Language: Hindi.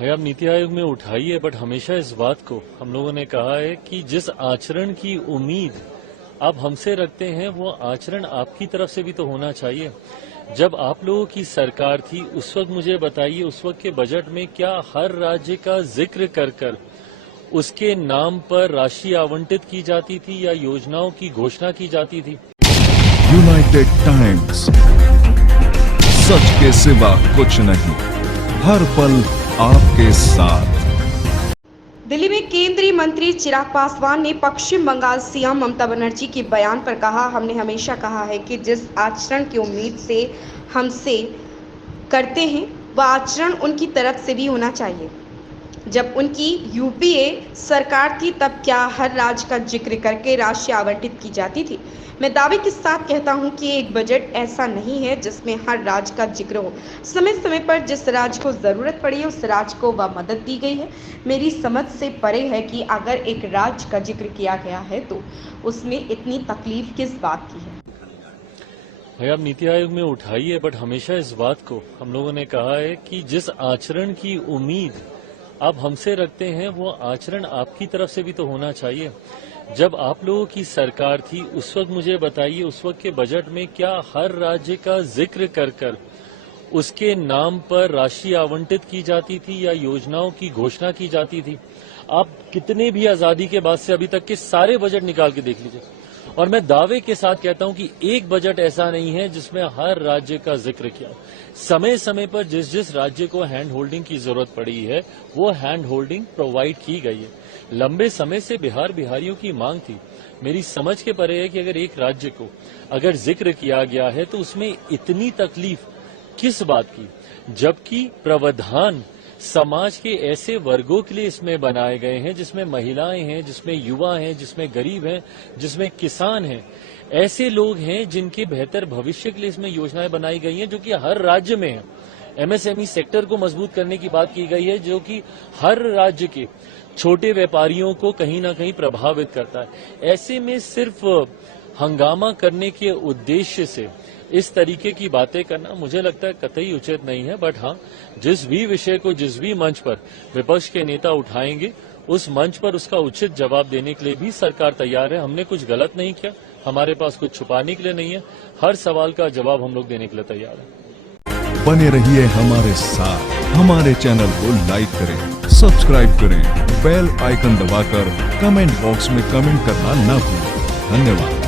भाई आप नीति आयोग में उठाइए, बट हमेशा इस बात को हम लोगों ने कहा है कि जिस आचरण की उम्मीद आप हमसे रखते हैं वो आचरण आपकी तरफ से भी तो होना चाहिए। जब आप लोगों की सरकार थी उस वक्त मुझे बताइए, उस वक्त के बजट में क्या हर राज्य का जिक्र कर उसके नाम पर राशि आवंटित की जाती थी या योजनाओं की घोषणा की जाती थी? यूनाइटेड टाइम्स, सच के सिवा कुछ नहीं, हर पल आपके साथ। दिल्ली में केंद्रीय मंत्री चिराग पासवान ने पश्चिम बंगाल सीएम ममता बनर्जी के बयान पर कहा, हमने हमेशा कहा है कि जिस आचरण की उम्मीद से हमसे करते हैं वह आचरण उनकी तरफ से भी होना चाहिए। जब उनकी यूपीए सरकार थी तब क्या हर राज्य का जिक्र करके राशि आवंटित की जाती थी? मैं दावे के साथ कहता हूं कि एक बजट ऐसा नहीं है जिसमें हर राज्य का जिक्र हो। समय समय पर जिस राज्य को जरूरत पड़ी है उस राज्य को वह मदद दी गई है। मेरी समझ से परे है कि अगर एक राज्य का जिक्र किया गया है तो उसमें इतनी तकलीफ किस बात की है। भाई आप नीति आयोग में उठाइए, बट हमेशा इस बात को हम लोगों ने कहा है कि जिस आचरण की उम्मीद आप हमसे रखते हैं वो आचरण आपकी तरफ से भी तो होना चाहिए। जब आप लोगों की सरकार थी उस वक्त मुझे बताइए, उस वक्त के बजट में क्या हर राज्य का जिक्र कर उसके नाम पर राशि आवंटित की जाती थी या योजनाओं की घोषणा की जाती थी? आप कितने भी आजादी के बाद से अभी तक के सारे बजट निकाल के देख लीजिए, और मैं दावे के साथ कहता हूं कि एक बजट ऐसा नहीं है जिसमें हर राज्य का जिक्र किया। समय समय पर जिस जिस राज्य को हैंड होल्डिंग की जरूरत पड़ी है वो हैंड होल्डिंग प्रोवाइड की गई है। लंबे समय से बिहारियों की मांग थी। मेरी समझ के परे है कि अगर एक राज्य को अगर जिक्र किया गया है तो उसमें इतनी तकलीफ किस बात की, जबकि प्रावधान समाज के ऐसे वर्गों के लिए इसमें बनाए गए हैं जिसमें महिलाएं हैं, जिसमें युवा हैं, जिसमें गरीब हैं, जिसमें किसान हैं। ऐसे लोग हैं जिनके बेहतर भविष्य के लिए इसमें योजनाएं बनाई गई हैं जो कि हर राज्य में है। एमएसएमई सेक्टर को मजबूत करने की बात की गई है जो कि हर राज्य के छोटे व्यापारियों को कहीं ना कहीं प्रभावित करता है। ऐसे में सिर्फ हंगामा करने के उद्देश्य से इस तरीके की बातें करना मुझे लगता है कतई उचित नहीं है। बट हाँ, जिस भी विषय को जिस भी मंच पर विपक्ष के नेता उठाएंगे उस मंच पर उसका उचित जवाब देने के लिए भी सरकार तैयार है। हमने कुछ गलत नहीं किया, हमारे पास कुछ छुपाने के लिए नहीं है। हर सवाल का जवाब हम लोग देने के लिए तैयार है। बने रहिए हमारे साथ, हमारे चैनल को लाइक करें, सब्सक्राइब करें, बेल आइकन दबाकर कमेंट बॉक्स में कमेंट करना ना भूलें। धन्यवाद।